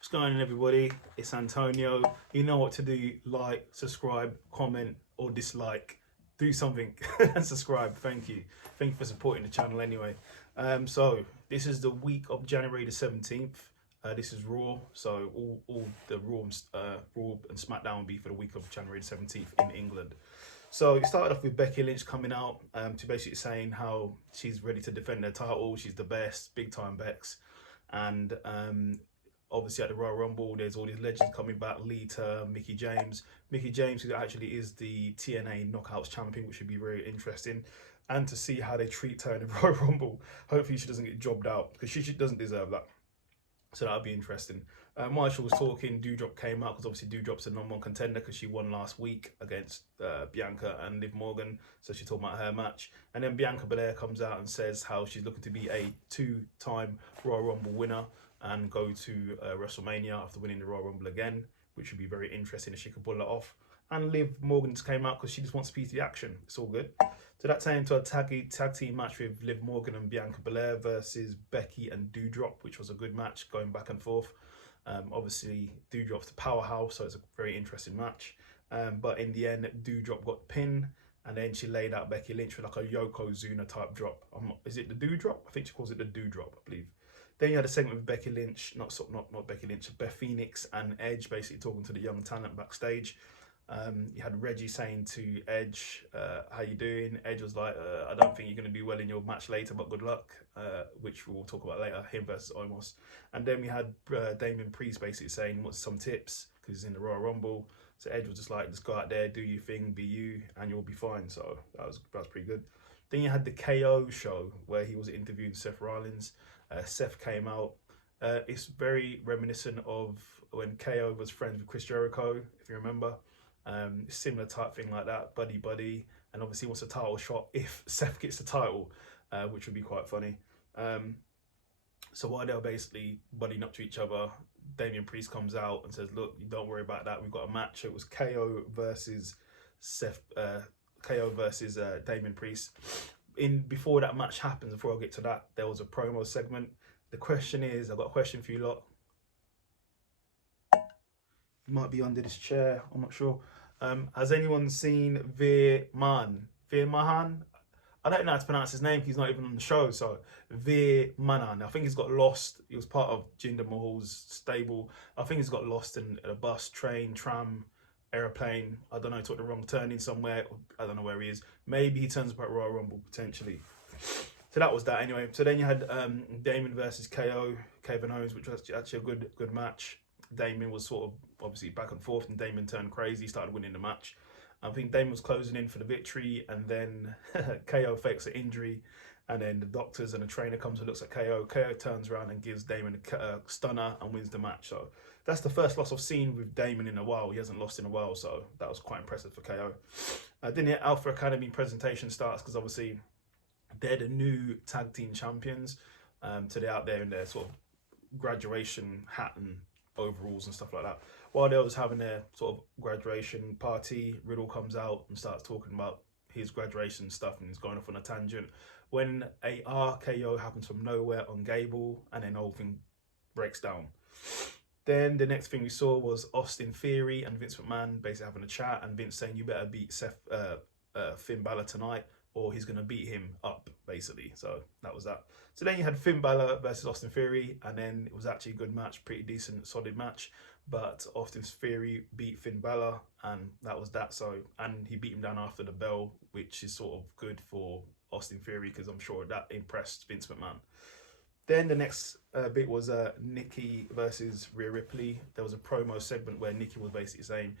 What's going on, everybody? It's Antonio. You know what to do: like, subscribe, comment, or dislike. Do something and subscribe. Thank you for supporting the channel. Anyway, so this is the week of January the 17th. This is Raw, so all the Raw and Smackdown will be for the week of January the 17th in England. So it started off with Becky Lynch coming out to basically saying how she's ready to defend her title. She's the best, big time Bex, and obviously at the Royal Rumble, there's all these legends coming back: Lita, Mickey James. Mickey James, who actually is the TNA Knockouts champion, which should be very interesting. And to see how they treat her in the Royal Rumble. Hopefully she doesn't get jobbed out, because she doesn't deserve that. So that'll be interesting. Marshall was talking. Doudrop came out because obviously Doudrop's a number one contender because she won last week against Bianca and Liv Morgan. So she talked about her match. And then Bianca Belair comes out and says how she's looking to be a two-time Royal Rumble winner and go to WrestleMania after winning the Royal Rumble again, which would be very interesting if she could pull that off. And Liv Morgan just came out because she just wants a piece of the action. It's all good. So that turned into a tag team match with Liv Morgan and Bianca Belair versus Becky and Doudrop, which was a good match going back and forth. Obviously, Doudrop's the powerhouse, so it's a very interesting match. But in the end, Doudrop got pinned, and then she laid out Becky Lynch with like a Yokozuna type drop. Is it the Doudrop? I think she calls it the Doudrop, I believe. Then you had a segment with Becky Lynch, not Becky Lynch, Beth Phoenix and Edge basically talking to the young talent backstage. You had Reggie saying to Edge, how you doing? Edge was like, I don't think you're going to do well in your match later, but good luck, which we'll talk about later, him versus Omos. And then we had Damon Priest basically saying, what's some tips? Because he's in the Royal Rumble. So Edge was just like, just go out there, do your thing, be you, and you'll be fine. So that was pretty good. Then you had the KO show where he was interviewing Seth Rollins. Seth came out. It's very reminiscent of when KO was friends with Chris Jericho, if you remember. Similar type thing like that, buddy, and obviously wants a title shot if Seth gets the title, which would be quite funny. So while they're basically buddying up to each other, Damian Priest comes out and says, look, don't worry about that, we've got a match. It was KO versus Seth, KO versus Damian Priest. Before that match happens, before I get to that, there was a promo segment. The question is, I've got a question for you lot. It might be under this chair, I'm not sure. Has anyone seen Veer Mahan? Veer Mahan? I don't know how to pronounce his name, he's not even on the show. So Veer Mahan, I think he's got lost. He was part of Jinder Mahal's stable. I think he's got lost in a bus, train, tram, aeroplane. I don't know, took the wrong turn in somewhere. I don't know where he is. Maybe he turns up at Royal Rumble, potentially. So that was that anyway. So then you had Damon versus KO, Kevin Owens, which was actually a good match. Damon was sort of obviously back and forth, and Damon turned crazy, started winning the match. I think Damon was closing in for the victory, and then KO fakes an injury, and then the doctors and the trainer comes and looks at KO. KO turns around and gives Damon a stunner and wins the match. So that's the first loss I've seen with Damon in a while. He hasn't lost in a while, so that was quite impressive for KO. Then the Alpha Academy presentation starts, because obviously they're the new tag team champions. So they're out there in their sort of graduation hat and overalls and stuff like that. While they was having their sort of graduation party, Riddle comes out and starts talking about his graduation stuff, and he's going off on a tangent when a RKO happens from nowhere on Gable, and then the whole thing breaks down. Then the next thing we saw was Austin Theory and Vince McMahon basically having a chat, and Vince saying, you better beat Finn Balor tonight, or he's going to beat him up, basically. So that was that. So then you had Finn Balor versus Austin Theory, and then it was actually a good match, pretty decent, solid match. But Austin Theory beat Finn Balor, and that was that. So, and he beat him down after the bell, which is sort of good for Austin Theory, because I'm sure that impressed Vince McMahon. Then the next bit was Nikki versus Rio Ripley. There was a promo segment where Nikki was basically saying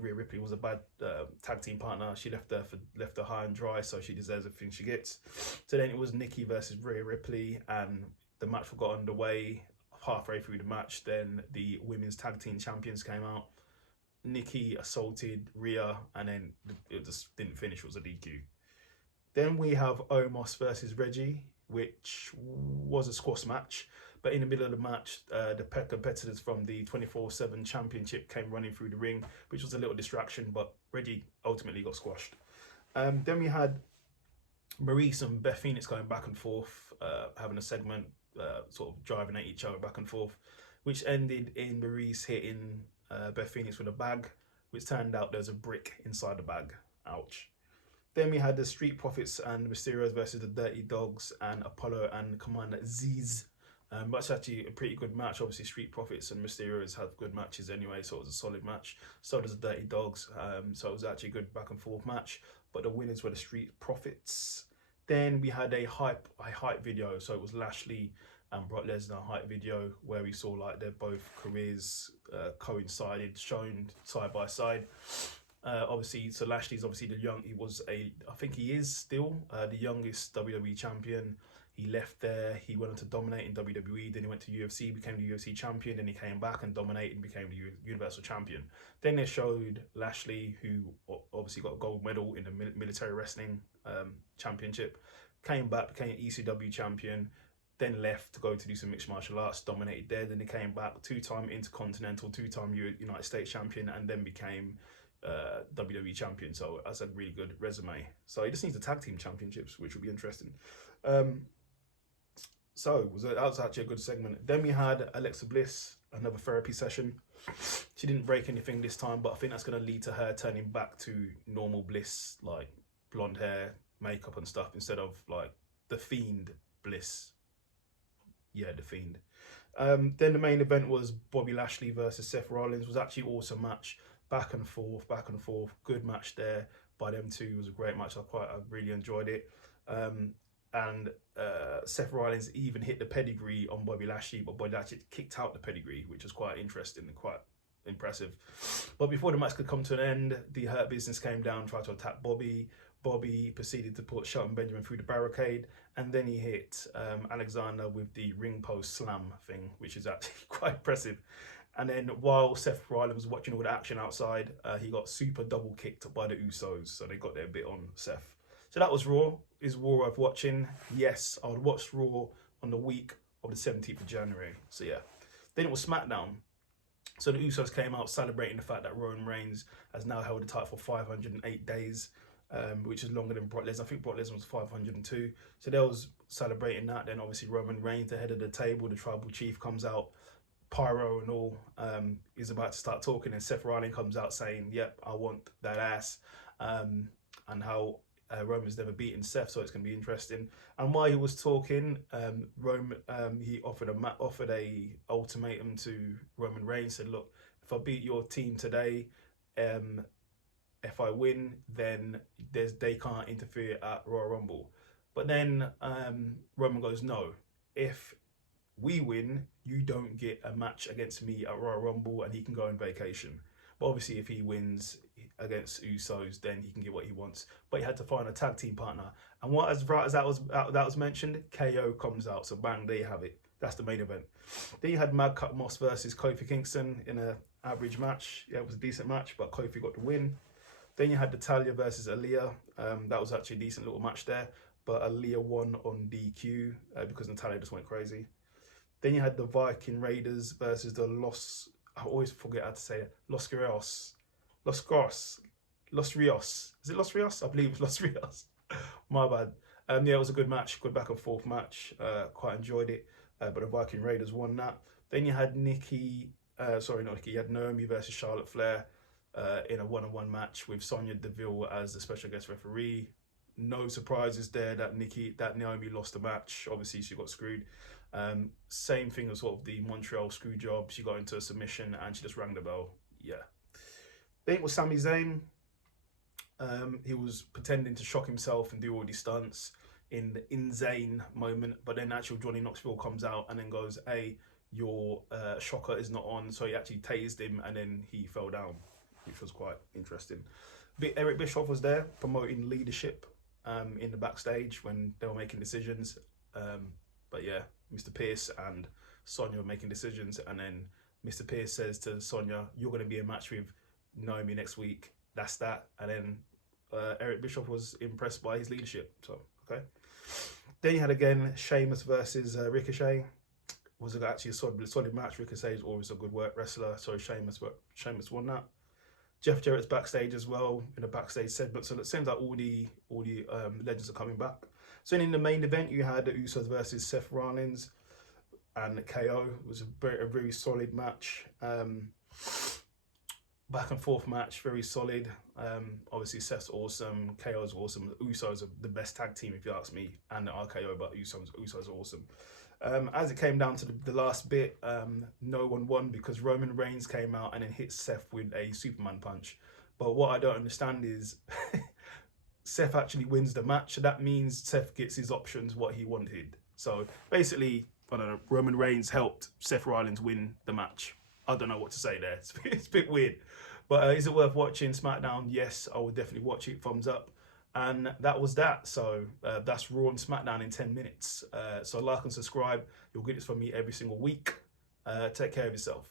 Rio Ripley was a bad tag team partner. She left her high and dry, so she deserves everything she gets. So then it was Nikki versus Rio Ripley, and the match got underway. Halfway through the match, then the women's tag team champions came out. Nikki assaulted Rhea, and then it just didn't finish. It was a DQ. Then we have Omos versus Reggie, which was a squash match. But in the middle of the match, the competitors from the 24/7 championship came running through the ring, which was a little distraction, but Reggie ultimately got squashed. Then we had Maurice and Beth Phoenix going back and forth, having a segment, sort of driving at each other back and forth. which ended in Maurice hitting Beth Phoenix with a bag, which turned out there's a brick inside the bag. Ouch. Then we had the Street Profits and Mysterios versus the Dirty Dogs and Apollo and Commander Aziz. That's actually a pretty good match. Obviously, Street Profits and Mysterios have good matches anyway, so it was a solid match. So does the Dirty Dogs, so it was actually a good back and forth match. But the winners were the Street Profits. Then we had a hype video. So it was Lashley and Brock Lesnar hype video where we saw like their both careers coincided, shown side by side. Obviously, so Lashley's obviously I think he is still the youngest WWE champion. He left there, he went on to dominate in WWE, then he went to UFC, became the UFC champion, then he came back and dominated and became the Universal Champion. Then they showed Lashley, who obviously got a gold medal in the military wrestling championship, came back, became ECW champion, then left to go to do some mixed martial arts, dominated there, then he came back, two-time Intercontinental, two-time United States champion, and then became WWE champion. So that's a really good resume. So he just needs the tag team championships, which will be interesting. So that was actually a good segment. Then we had Alexa Bliss, another therapy session. She didn't break anything this time, but I think that's going to lead to her turning back to normal Bliss, like blonde hair, makeup and stuff, instead of like the Fiend Bliss. Yeah, the Fiend. Then the main event was Bobby Lashley versus Seth Rollins. It was actually an awesome match. Back and forth. Good match there by them two. It was a great match. I really enjoyed it. And Seth Rollins even hit the pedigree on Bobby Lashley, but Bobby Lashley kicked out the pedigree, which was quite interesting and quite impressive. But before the match could come to an end, the Hurt Business came down, tried to attack Bobby. Bobby proceeded to put Shelton Benjamin through the barricade, and then he hit Alexander with the ring post slam thing, which is actually quite impressive. And then while Seth Rollins was watching all the action outside, he got super double kicked by the Usos, so they got their bit on Seth. So that was Raw. Is Raw worth watching? Yes, I would watch Raw on the week of the 17th of January. So yeah. Then it was Smackdown. So the Usos came out celebrating the fact that Roman Reigns has now held the title for 508 days, which is longer than Brock Lesnar. I think Brock Lesnar was 502. So they was celebrating that. Then obviously Roman Reigns, the head of the table, the tribal chief, comes out, pyro and all, is about to start talking, and Seth Rollins comes out saying, yep, I want that ass, and how Roman's never beaten Seth, so it's going to be interesting. And while he was talking, he offered a ultimatum to Roman Reigns, said, look, if I beat your team today, if I win, then they can't interfere at Royal Rumble. But then Roman goes, no, if we win, you don't get a match against me at Royal Rumble, and he can go on vacation. But obviously, if he wins against Usos, then he can get what he wants. But he had to find a tag team partner. And what as that was mentioned, KO comes out. So bang, there you have it. That's the main event. Then you had Madcap Moss versus Kofi Kingston in an average match. Yeah, it was a decent match, but Kofi got the win. Then you had Natalya versus Aaliyah. That was actually a decent little match there, but Aaliyah won on DQ because Natalya just went crazy. Then you had the Viking Raiders versus the I always forget how to say it. Los Rios. Is it Los Rios? I believe it's Los Rios. My bad. Yeah, it was a good match, good back and forth match. Quite enjoyed it. But the Viking Raiders won that. Then you had Nikki, you had Nomi versus Charlotte Flair in a one-on-one match with Sonya Deville as the special guest referee. No surprises there that Naomi lost the match. Obviously, she got screwed. Same thing as sort of the Montreal screw job. She got into a submission and she just rang the bell. Yeah. Then it was Sami Zayn. He was pretending to shock himself and do all these stunts in the insane moment, but then actual Johnny Knoxville comes out and then goes, hey, your shocker is not on. So he actually tased him and then he fell down, which was quite interesting. Eric Bischoff was there promoting leadership in the backstage when they were making decisions. But yeah, Mr. Pierce and Sonya were making decisions, and then Mr. Pierce says to Sonya, you're going to be a match with Nomi next week. That's that. And then Eric Bischoff was impressed by his leadership. So, okay. Then you had again Sheamus versus Ricochet. Was actually a solid match. Ricochet is always a good wrestler, so Sheamus won that. Jeff Jarrett's backstage as well in the backstage segment. So it seems like all the legends are coming back. So in the main event, you had the Usos versus Seth Rollins. and KO. It was a very solid match. Back and forth match, very solid. Obviously Seth's awesome, KO's awesome. Usos are the best tag team if you ask me, and the RKO, but Usos are awesome. As it came down to the last bit, no one won because Roman Reigns came out and then hit Seth with a Superman punch. But what I don't understand is Seth actually wins the match. That means Seth gets his options, what he wanted. So basically, I don't know, Roman Reigns helped Seth Rollins win the match. I don't know what to say there. It's a bit weird. But is it worth watching SmackDown? Yes, I would definitely watch it. Thumbs up. And that was that. So that's Raw and SmackDown in 10 minutes. So like and subscribe. You'll get this from me every single week. Take care of yourself.